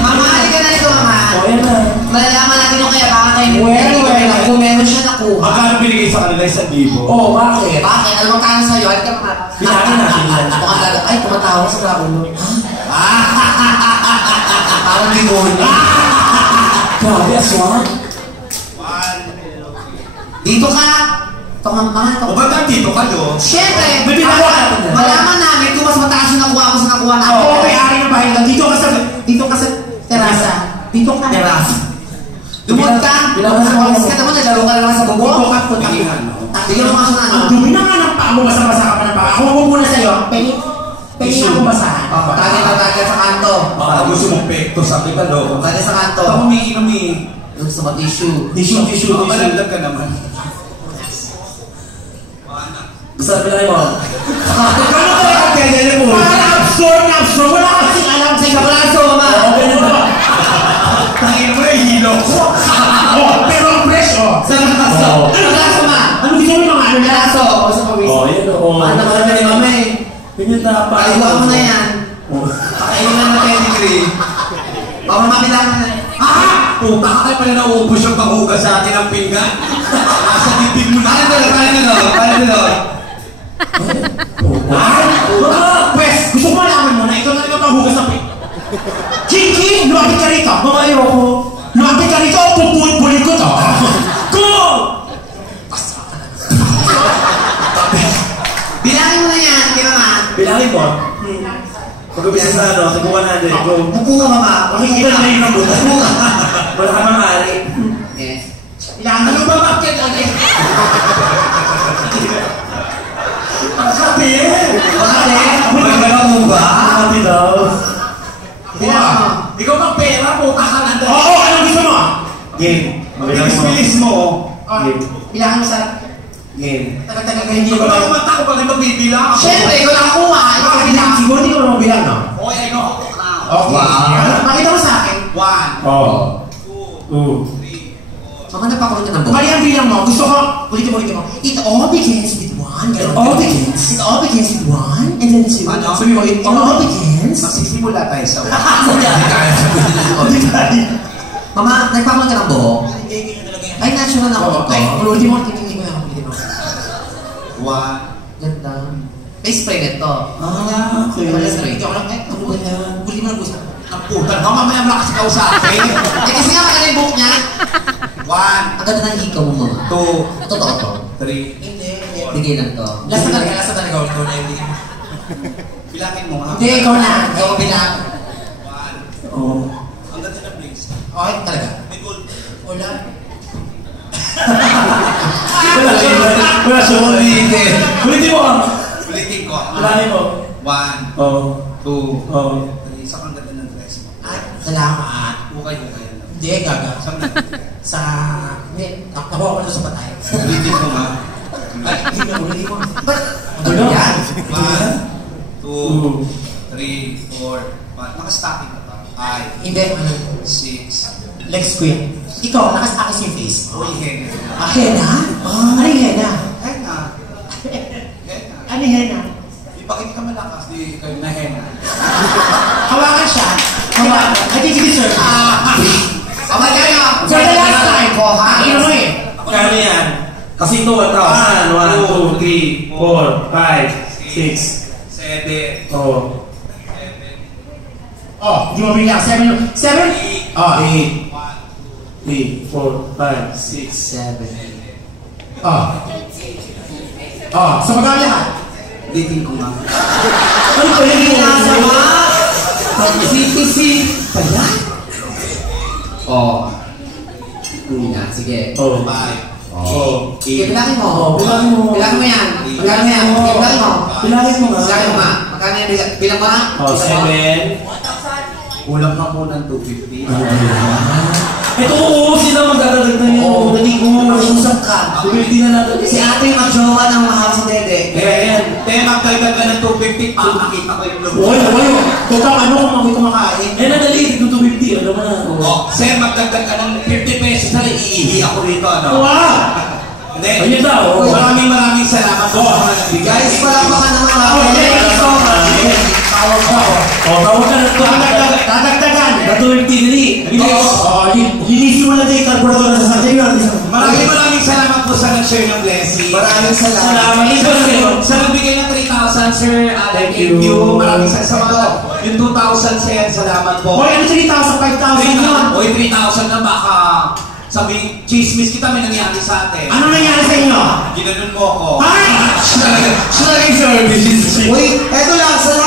Mama, hindi ka na ito, Mama. Malalaman natin yung kaya baka kayo kung meron siya nakuha. Magkano binigay sa kanila? 1,000? Oo, bakit? Bakit? Alam mo kano sa'yo? Ay, ka Mama. Bilangin natin yan. Ay, tumatawa sa kaulo. Parang demonyo. Grabe, aswang. Dito ka. Mga O ba't nandito ka doon? siyempre, natin yan. malaman namin kung mas mataas yung nakuha mo sa nakuha namin. Ako, may-ari ng bahay lang. Dito ka sa terasa. Dito ka. Terasa. Lumod ka. Bilang sa Pagkakis ka naman, naglalaro ka naman sa bubo. Dito ka po. Tigil mo nga sa Ang dumi na nga ng paa mo, basa-basa ka pa ng paa. Ako mo muna sa'yo. Pengi akong basahan. Tagay sa kanto. Baka gusto mong pekto sa kita doon. Tagay sa kanto. Ito umiinom Doon sa mga tissue. Tissue. Malalaglag ka naman. Basta bilangin mo. Gano'n talaga ganyan mo? Absurd. Wala kasing alam sa Sa braso, Mama. Tangin mo na hilo ko. Pero ang fresh, Sa braso. Sa braso, Ma. Ano gusto mo yung mga ano? Braso. O sa pawis. Yan o. Mahal na mahal ka ni Mama eh. Ganyan dapat. Pakaiwan mo na yan. Pakainin na ng pedigree. Baka mabilangan na. Puta ka kayo pala nauubos yung panghugas sa atin ng pinggan. Nasa bibig mo na. Paano doon? Pwes, gusto ko malaman mo na ikaw na naman panghugas ng ping. King, lumapit ka rito. Mamayo ako. Lumapit ka rito, pupulit ko to. Go! Bilangin mo na yan, di ba, Ma? Bilangin mo. Pag-ubisa sa ano, sa 100. Go. Buko ka, Mama. Makikita na yun ang buta. Wala ka mamari. Yes. Ilangan mo ba bakit? Ang sabi eh. Magkala mo ba? Sabi daw. Ikaw bang pera mo? Kakanan daw. Oo, anong gusto mo? Game. Bilis mo. Bilangin mo sa... Game. Tagal-tagal ka hindi Hindi ko ko na lang. kumanta ko pa rin magbibilang. Siyempre, ikaw lang kuha. Ikaw ang bilang. Siguro hindi ko naman bilang, no? Okay, I know how to count. Okay. Makita mo sa akin. 1, Oo. 2, 3, 4. Mama, napakulong ka ng buko. Mali ang bilang mo. Gusto ko. Ulitin mo. It all begins with one. It all begins. It all begins with one. And then two. Ano? Sabi mo, it all begins. Magsisimula tayo sa 1. Mama, nagpakulong ka ng buko. Ay, natural ako ito. Ulitin mo, titingin ko lang. Ulitin mo. 1. Ganda. May spray nito. Okay. Wala spray. Ikaw lang, ano ba yan? Huli mo na gusto. Ang puta. Mamaya malakas ikaw sa akin. Kasi nga maganda yung buhok niya. 1, Ang ganda ng hikaw mo, Mama. 2, Totoo to. 3. Bigay lang to. Lasa talaga. Ikaw na yung bilang. Bilangin mo nga. Hindi, ikaw na. Ikaw ang bilang. 1. Oo. Ang ganda na please. Okay, talaga. May gold. Wala. Wala siya. Ulitin. Ulitin mo. Ulitin ko. Bilangin mo. 1, Oo. 2, Oo. 3. Sa kang ganda ng dress mo. Ay, salamat. Hukay-hukay lang. Hindi, gaga. Saan na? Sa... Hindi, nakuha ko na sa patay. Ulitin ko nga. Ay, hindi na ulit mo. Ba't? Ano yan? 1, 2, 3, 4, 5. Nakastocking ka pa. 5, Hindi, ano? 6. Legs ko yan. Ikaw, nakastakis yung face. Uy, hen. Ah, hena? Ano yung hena? Henna. Henna. Ano yung hena? Ipakit ka malakas. Di kayo na henna. Hawakan siya. Hawakan. I think you deserve it. Hawakan niya. For the last time ko, ha? Ino mo eh. Kano yan? Kasi ito, 1,000. 1, 2, 3, 4, 5, 6. 7. Oo. Oh, di mo bilang. 7? 7? Oh, 8. 3, 4, 5, 6, 7. Oh. Oh, so magkano lahat? Ulitin ko nga. Ano pa yun? Nasama? CPC. Pala? Oh. Yan, sige. Oo. 5. Oo. Sige, bilangin mo. Oo, bilangin mo. Bilangin mo yan. Bilangin mo yan. Sige, bilangin mo. Bilangin mo nga. Bilangin mo nga. Magkano yung bilang mo na? Oh, 7. Kulang ka po ng 250. Ito, oo, sila magdadadag na yun. Oo, dali ko. Makiusap ka. Bumilti na natin. Si ate mag-jowa ng mahal sa dede. Kaya yan. Kaya magdagdag ka ng 250, pakakita ko yung Uy, uy. Tutang ano kung makoy kumakain? Eh, nadali. Ito 250. Ano ba na? Oh, sir, magdagdag ka ng 50 pesos na iihi ako rito, ano? Wow! Hindi. Ayun daw. Maraming salamat po. Guys, palakpakan ng mga karburador na sasakyan yun. Maraming salamat po sa nag-share ng blessing. Maraming salamat. Salamat. Sa nagbigay ng 3,000, Sir Adam, thank you. Maraming salamat. Yung 2,000, Sir, salamat po. Hoy, ano 3,000, 5,000 yun? Hoy, 3,000 na baka sabi, chismis kita, may nangyari sa atin. Ano nangyari sa inyo? Ginanon mo ako. Ay! Uy, eto lang, sa